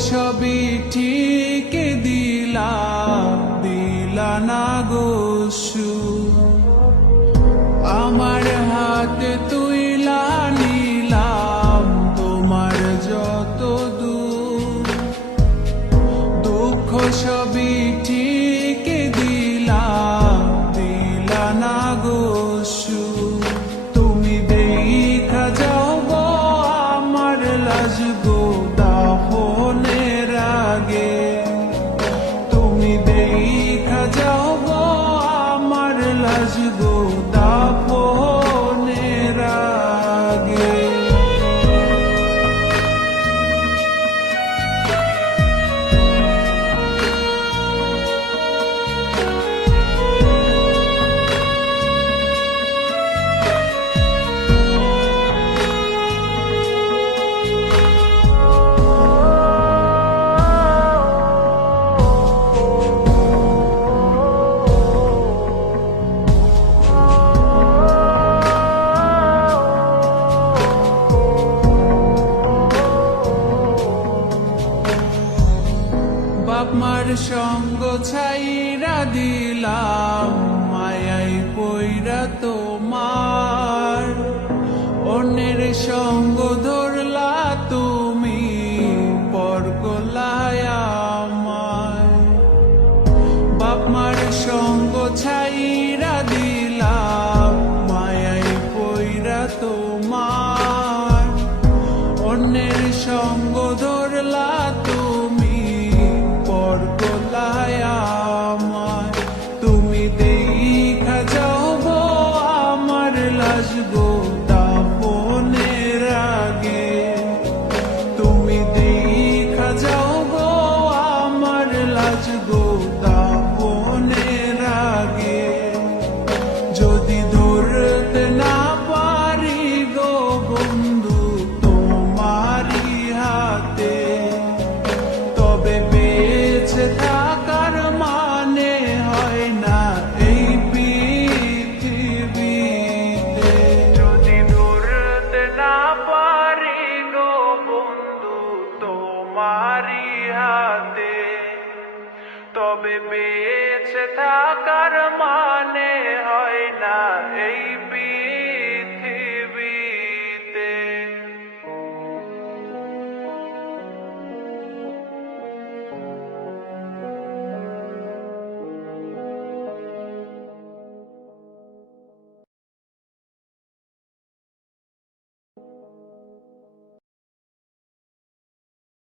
সবই ঠিক দিলা না গো আমার হাতে তুইলা নিলাম তোমার যত দুঃখ সবই ঠিক দিলা না গো তুমি দেখা যাও গো আমার লাজ গো দাফনের আগে তুমি দেখা যাও গো আমার লাজ গো দাফনের আগে বাপ মার সঙ্গ ছাইরা দিলাম মায়াই পইরা তোমার অন্যের সঙ্গ ধরলা তুমি পর করলায় আমায় বাপ মার সঙ্গ ছাইরা দিলাম মায়াই পইরা তোমার অন্যের সঙ্গ ধরলা তুমি পর করলায় আমায় তুমি দেখা যাও গো আমার লাজ গো দাফনের আগে তুমি দেখা যাও গো আমার লাজ গো দাফনের আগে যদি ধরতে না পারি গো বন্ধু তোমারি হাতে তবে বেঁচে থাকার মানে হয় না এই পৃথিবীতে যদি ধরতে না পারি গো বন্ধু তোমারি হাতে তবে বেঁচে থাকার